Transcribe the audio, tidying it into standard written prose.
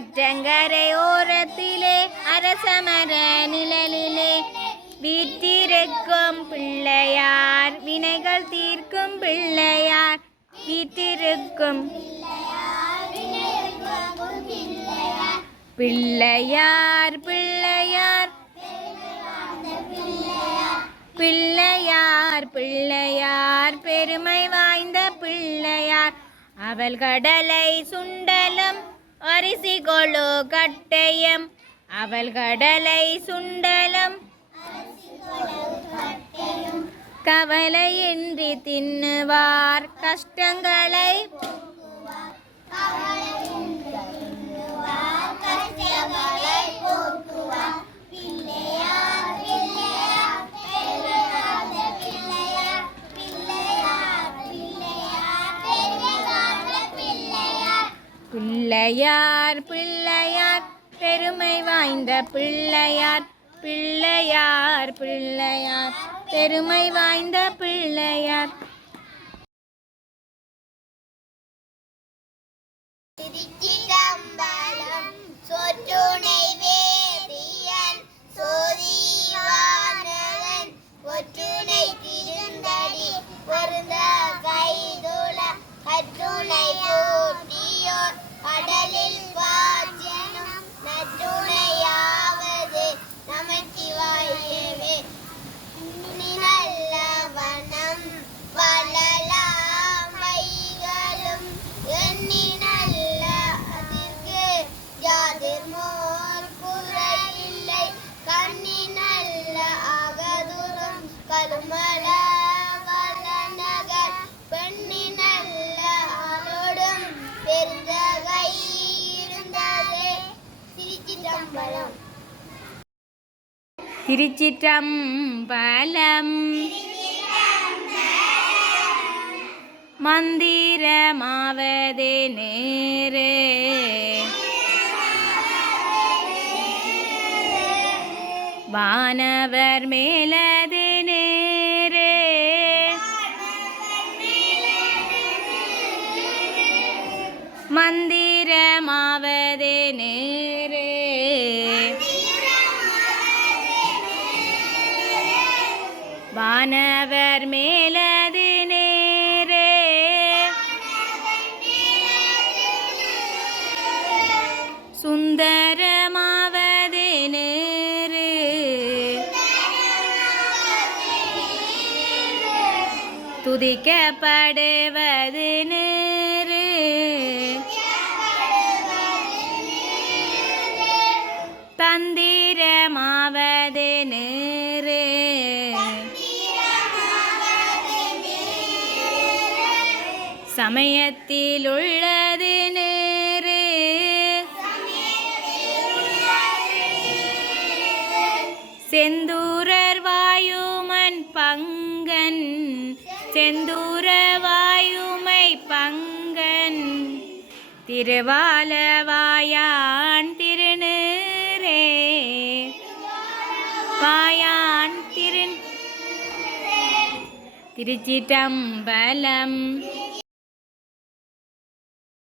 ஆற்றங்கரை ஓரத்திலே அரசமர நிழலிலே வீற்றிருக்கும் பிள்ளையார் வினைகள் தீர்க்கும் பிள்ளையார் வீற்றிருக்கும் பிள்ளையார் பிள்ளையார் பிள்ளையார் பிள்ளையார் பெருமை வாய்ந்த பிள்ளையார் அவள் கடலை சுண்டலும் அரிசி கொழு கட்டையும் அவள் கடலை சுண்டலும் கவலையின்றி தின்னுவார் கஷ்டங்களை பிள்ளையார் பிள்ளையார் பெருமை வாய்ந்த பிள்ளையார் பிள்ளையார் பிள்ளையார் பெருமை வாய்ந்த பிள்ளையார். திருச்சிற்றம்பலம் சொற்றுணை வேதியன் சோதிவானவன் ஒற்றுணை திருந்தடி பொருந்த கைதுள கற்றுணை போற்றியோர் கடலில் பாஜனும் நற்றுணையாவது நமச்சிவாயவே. நல்ல வனம் வளலாம் வைகளும் எண்ணி நல்ல அதற்கு யாதிர்மோர் குறையில்லை கண்ணி நல்ல அகதுரம் கருமல வளநகர் பெண்ணி நல்ல ஆளோடும் பெருந்தகை இருந்ததே. திருச்சிற்றம்பலம். திருச்சிற்றம்பலம். மந்திரமாவது நேரு வானவர் மேலது நேரு மந்திரமாவது நேரு வானவர் மேலது நேரு சுந்தரமாவது நேரு துதிக்கப்படுவது நேரு தந்திரமாவது நேரு சமயத்தில் உள்ளது நேரு செந்தூரர் வாயுமன் பங்கன் செந்தூர வாயுமை பங்கன் திருவாலவாயான் திருநீரே வாயான் திருச்சிற்றம்பலம்.